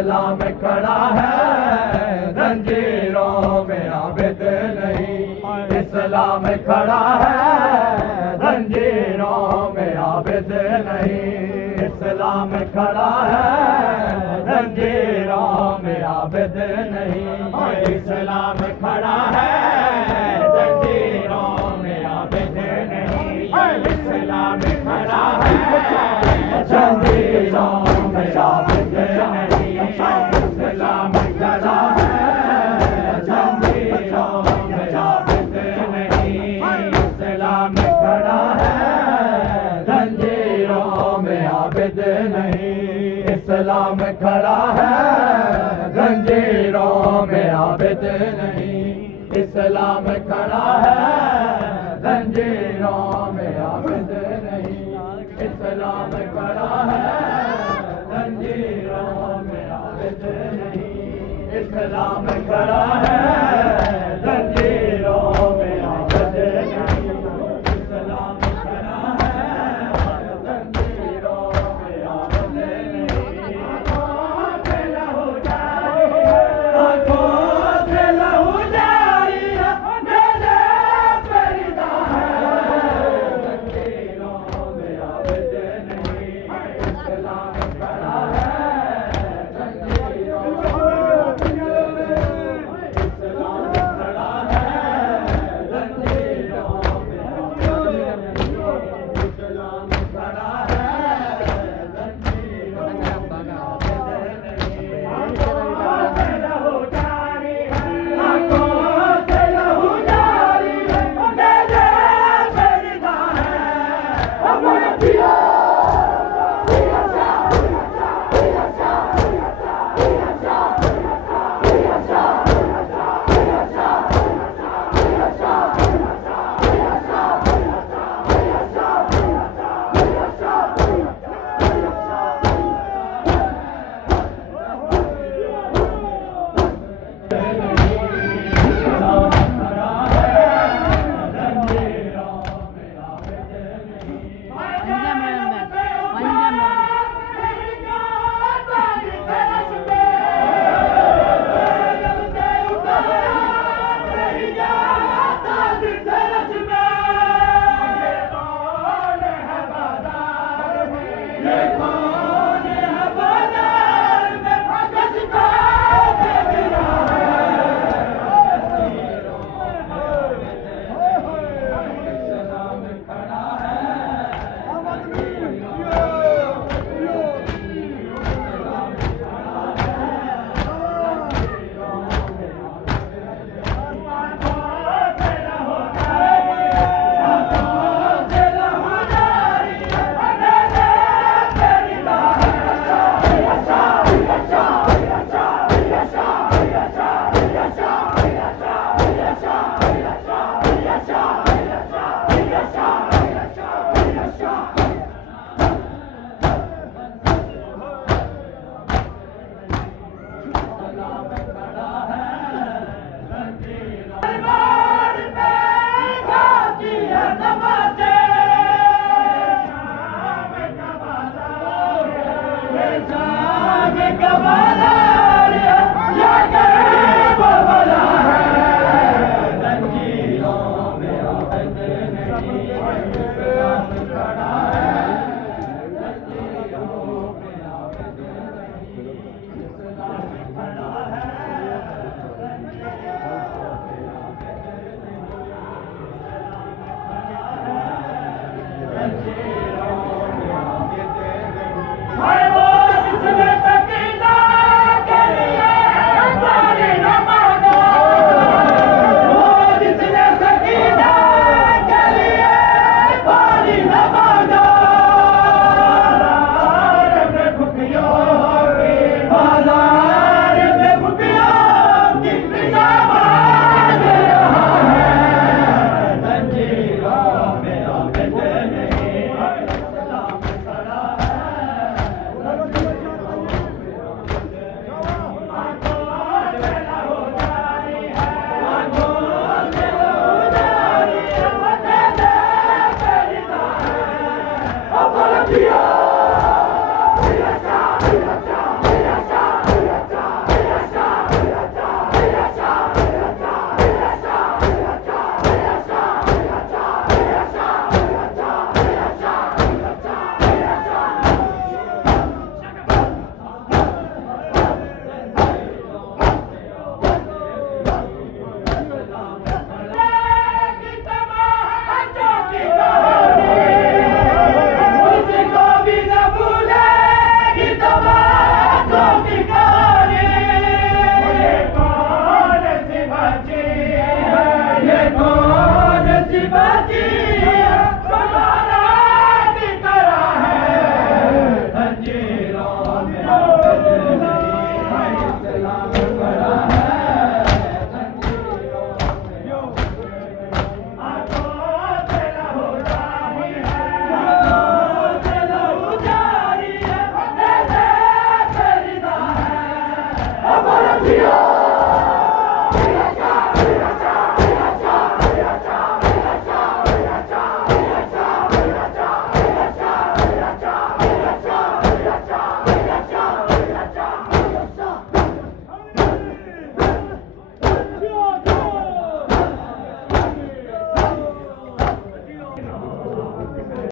इस्लाम खड़ा है जंजीरों में आबिद नहीं। इस्लाम खड़ा है जंजीरों में आबिद नहीं। इस्लाम खड़ा है जंजीरों में आबिद नहीं। इस्लाम खड़ा है जंजीरों में आबिद नहीं। इस्लाम खड़ा है जंजीरों में आबिद नहीं। इस्लाम खड़ा है जंजीरों में आबिद नहीं। इस्लाम खड़ा है जंजीरों में आबिद नहीं। इस्लाम खड़ा है जंजीरों में आबिद नहीं। इस्लाम खड़ा है जंजीरों में आबिद नहीं। इस्लाम खड़ा है जंजीरों में आबिद नहीं। इस्लाम खड़ा है